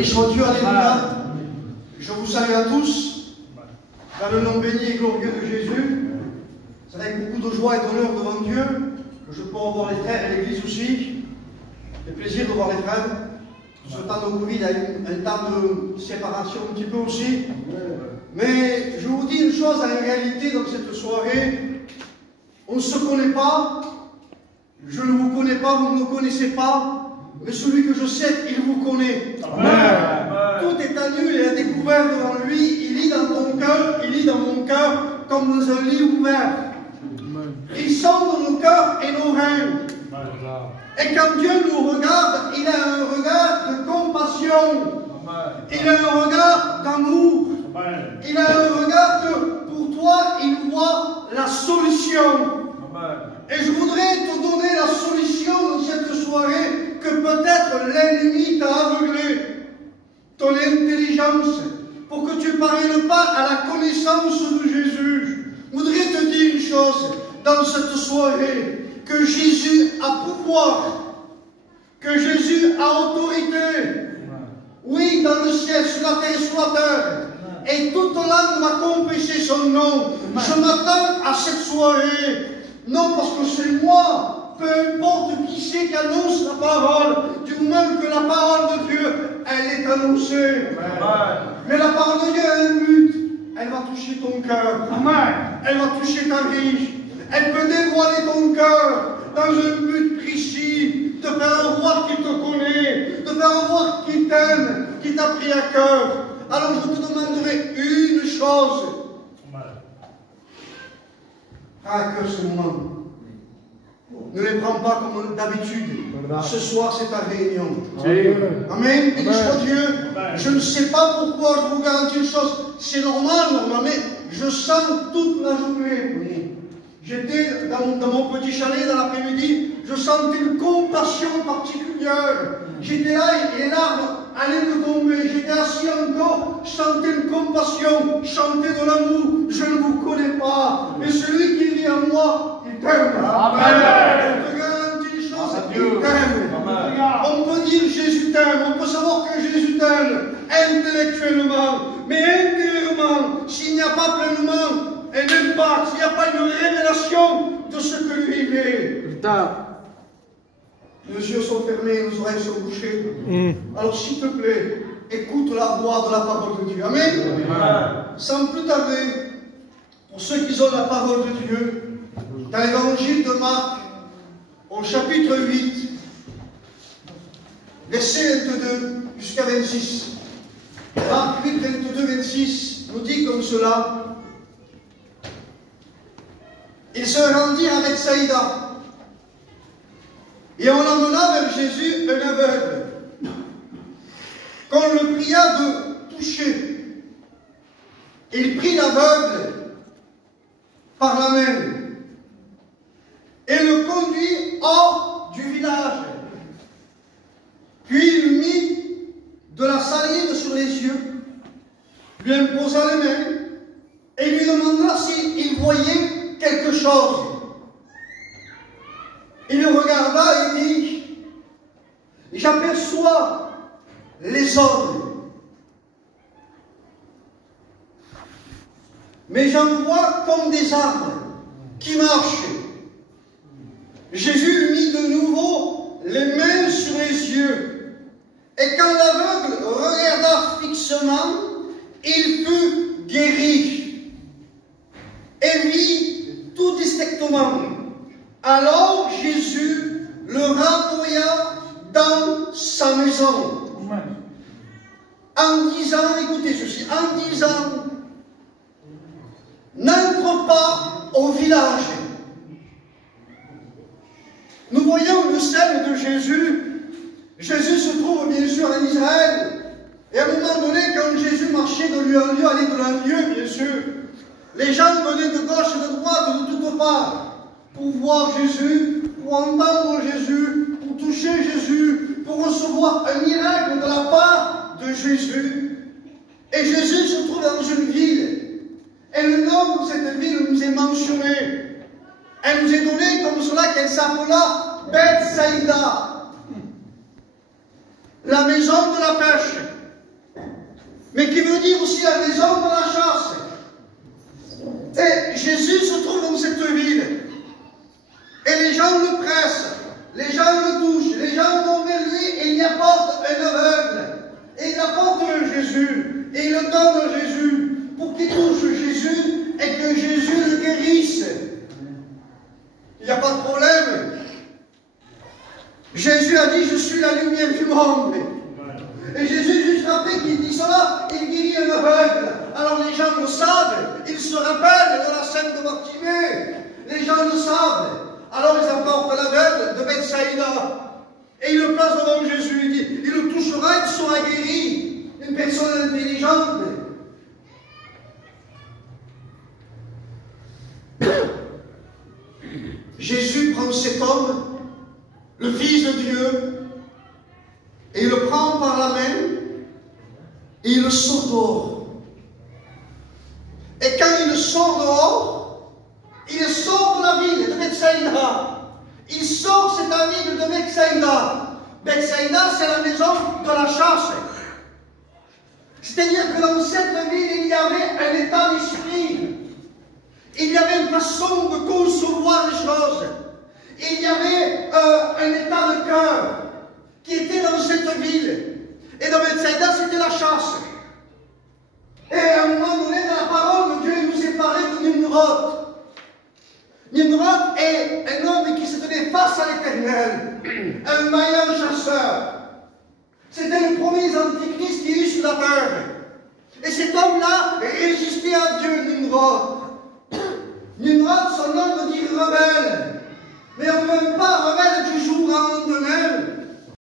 Béni soit Dieu, alléluia. Je vous salue à tous, dans le nom béni et glorieux de Jésus. C'est avec beaucoup de joie et d'honneur devant Dieu que je peux revoir les frères et l'Église aussi. Le plaisir de voir les frères. Ce temps de Covid a eu un temps de séparation un petit peu aussi. Mais je vous dis une chose, en réalité, dans cette soirée, on ne se connaît pas. Je ne vous connais pas, vous ne me connaissez pas. Mais celui que je sais, il vous connaît. Amen. Tout est à nu et à découvert devant lui. Il lit dans ton cœur, il lit dans mon cœur, comme dans un lit ouvert. Amen. Il sonde nos cœurs et nos reins. Et quand Dieu nous regarde, il a un regard de compassion. Amen. Il a un regard d'amour. Il a un regard que pour toi, il voit la solution. Amen. Et je voudrais te donner la solution dans cette soirée que peut-être l'ennemi t'a aveuglé, ton intelligence, pour que tu ne parviennes pas à la connaissance de Jésus. Je voudrais te dire une chose dans cette soirée, que Jésus a pouvoir, que Jésus a autorité. Oui, dans le ciel, sur la terre et sur la terre. Et toute langue va confesser son nom. Je m'attends à cette soirée. Non parce que c'est moi, peu importe qui c'est qui annonce la parole, du moment que la parole de Dieu, elle est annoncée. Amen. Mais la parole de Dieu a un but. Elle va toucher ton cœur. Amen. Elle va toucher ta vie. Elle peut dévoiler ton cœur dans un but précis, te faire voir qu'il te connaît, te faire voir qu'il t'aime, qu'il t'a pris à cœur. Alors je te demanderai une chose. À cœur ce moment. Ne les prends pas comme d'habitude. Ce soir, c'est ta réunion. Amen. Béni soit Dieu. Je ne sais pas pourquoi, je vous garantis une chose. C'est normal, mais je sens toute la journée. J'étais dans mon petit chalet dans l'après-midi. Je sentais une compassion particulière. J'étais là et les larmes allaient me tomber. J'étais assis encore, je sentais une compassion, chanter de l'amour. Je ne vous connais pas. Et celui qui vit en moi, il t'aime. Amen. Je te garantis une chose, il t'aime. On peut dire Jésus t'aime, on peut savoir que Jésus t'aime intellectuellement, mais intérieurement, s'il n'y a pas pleinement un impact, s'il n'y a pas une révélation de ce que lui il est. Les yeux sont fermés, les oreilles sont bouchées. Alors s'il te plaît, écoute la voix de la parole de Dieu. Amen. Sans plus tarder, pour ceux qui ont la parole de Dieu, dans l'évangile de Marc, au chapitre 8, verset 22 jusqu'à 26. Marc 8, 22, 26 nous dit comme cela. Ils se rendirent à Bethsaïda. Et on emmena vers Jésus un aveugle, qu'on le pria de toucher. Il prit l'aveugle par la main et le conduit hors du village. Puis il mit de la salive sur les yeux, lui imposa les mains et lui demanda s'il voyait quelque chose. Il regarda et dit, j'aperçois les hommes, mais j'en vois comme des arbres qui marchent. Jésus lui mit de nouveau les mains sur les yeux, et quand l'aveugle regarda fixement, il fut guéri et vit tout distinctement. Alors Jésus le renvoya dans sa maison en disant, écoutez ceci, en disant, n'entre pas au village. Nous voyons une scène de Jésus. Jésus se trouve bien sûr en Israël. Et à un moment donné, quand Jésus marchait de lieu en lieu, allait de l'un lieu, bien sûr, les gens venaient de gauche et de droite, de toutes parts, pour voir Jésus, pour entendre Jésus, pour toucher Jésus, pour recevoir un miracle de la part de Jésus. Et Jésus se trouve dans une ville. Et le nom de cette ville nous est mentionné. Elle nous est donnée comme cela qu'elle s'appela Bethsaïda, la maison de la pêche. aussi la maison de la chasse. Et Jésus se trouve dans cette ville. Et les gens le pressent, les gens le touchent, les gens vont vers lui et il y apporte un aveugle. Et il apporte Jésus. Et il le donne à Jésus pour qu'il touche Jésus et que Jésus le guérisse. Il n'y a pas de problème. Jésus a dit, je suis la lumière du monde. Et Jésus, juste après qu'il dit cela, il guérit un aveugle. Alors les gens le savent, ils se rappellent de la scène de Bartimée. Les gens le savent. Alors ils apportent l'aveugle de Bethsaïda. Et ils le placent devant Jésus. Il dit, il le touchera, il sera guéri. Une personne intelligente. Jésus prend cet homme, le Fils de Dieu, et il le prend par la main, et il le sort dehors. Et quand il le sort dehors, il sort de la ville de Bethsaïda. Il sort cette ville de Bethsaïda. Bethsaïda, c'est la maison de la chasse. C'est-à-dire que dans cette ville, il y avait un état d'esprit. Il y avait une façon de concevoir les choses. Il y avait un état de cœur qui était dans cette ville. Et dans Bethsaïda, c'était la chasse. Et à un moment donné, dans la parole de Dieu, il nous est parlé de Nimrod. Nimrod est un homme qui se tenait face à l'Éternel, un vaillant chasseur. C'était le premier antichrist qui est sur la terre. Et cet homme-là résistait à Dieu, Nimrod. Nimrod, son nom veut dire rebelle. Mais on ne veut pas rebelle du jour au lendemain.